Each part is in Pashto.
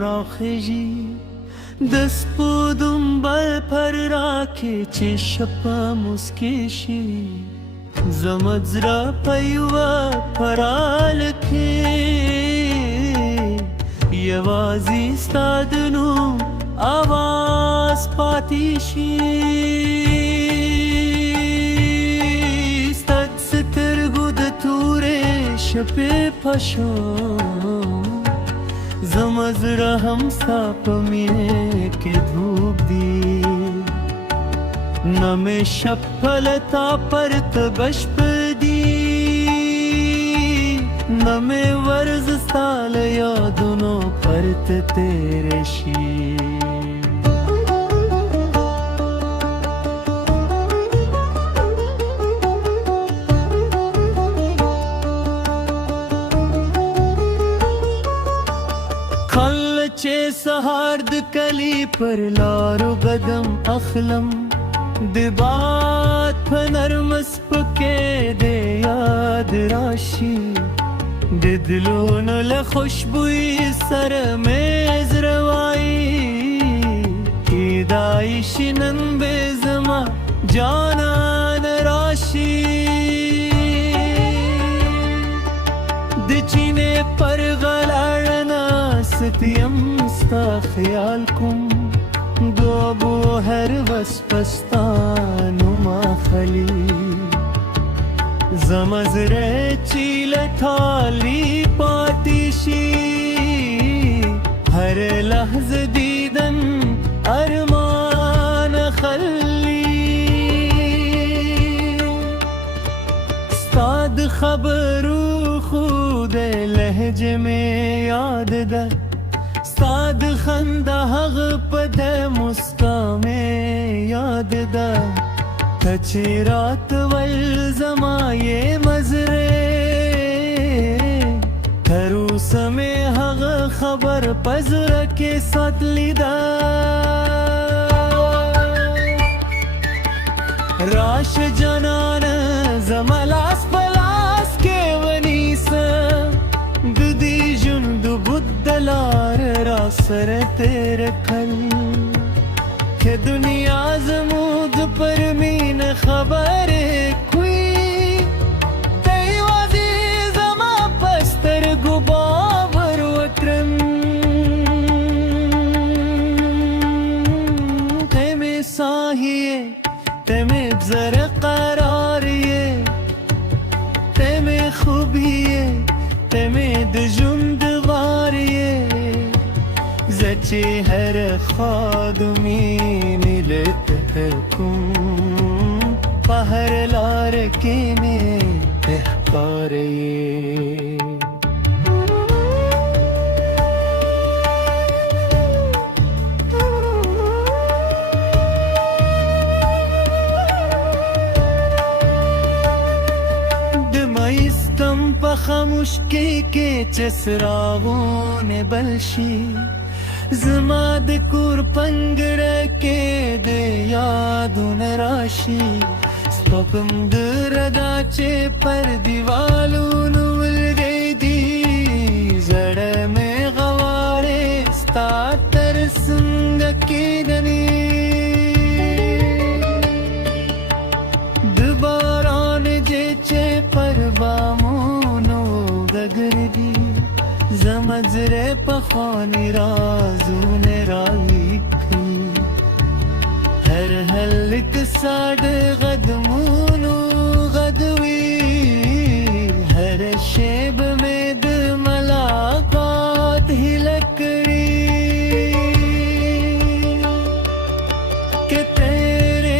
راخجی دست بودم بل پر راکه چه شپا مسکشی زمد را پیوا پرالکه یوازی ستادنو آواز پاتیشی ستد سترگو د توره شپه پشو زمزرا هم ساپ میه که دھوپ دی نم شپلتا پرت بشپ دی نم ورز سال یادونو پرت تیرے شی چه سهار د کلی پر لارو قدم اخلم د باد په نرم سپکې د یاد راشي د دلونو له خوشبوئی سره مې زړوایي کیدای شي نن به زما جانان راشي د چینې پر غلاړه ستیم ستا خیال کوم دوبو هر وسپستانو ما خلی زمزره چیل تالی پاتیشی هر لحظ دیدن ارمان خلی ستاد خبرو خود لهجه میں یاد ده ستاد خنده هغه په د مسکا مې یاد ده ته چې رات ول زما یې مزرې تر اوسه مې هغه خبر په زړه کې ساتلی ده راشه جانانه زما لاس په لاس کې ونیسه د دې ژوند بد لار را سره تیر کل که دنیا زمود پر مین خبر کوئی تیوازی زما پستر گو باور وکرم تیمی ساہیے تیمی بزر قراریے تیمی خوبیے تیمی دجون دغاریے زچی هر خادمی ملت حکم پہر لارکی میں احقاریے خاموشکی کے چسراغوں نے بلشی زما د کور پنګر کې د یادونه راشي سپکم دردا چې پر دیوالونو ولګېدي زړه مې غواړې ستا تر څنګه کېدنې د باران چې پر بامونو دګردي زمزره پخوانی رازونه رالیکي هر هلک ساډ غدمونو غدوي هر شیب میں د ملاقات هلکړي کہ تیرے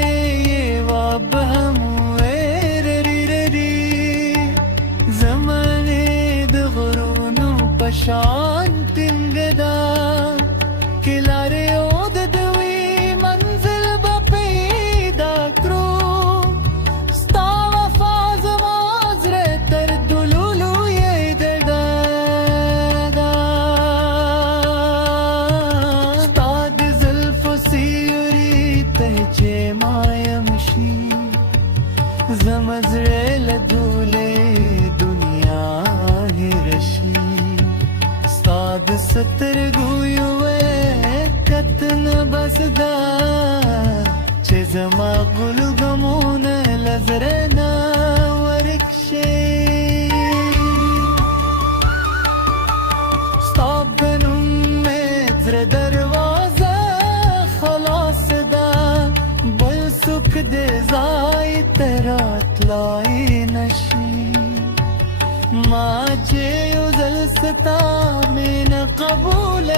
یہ واب ہم شانت انگدا کلارے اود دوی منزل با پیدا کرو ستا وفاز مازر تر دلولو یہ دگا رویوه کتن بسدا چې زما ګلګمونه لزرنا ورکشي ستاب بنوم مې زر دروازه خلاص ده بل څوک دې ځای ته راتلای نشي ما چې یو ځل ستا مینه قبول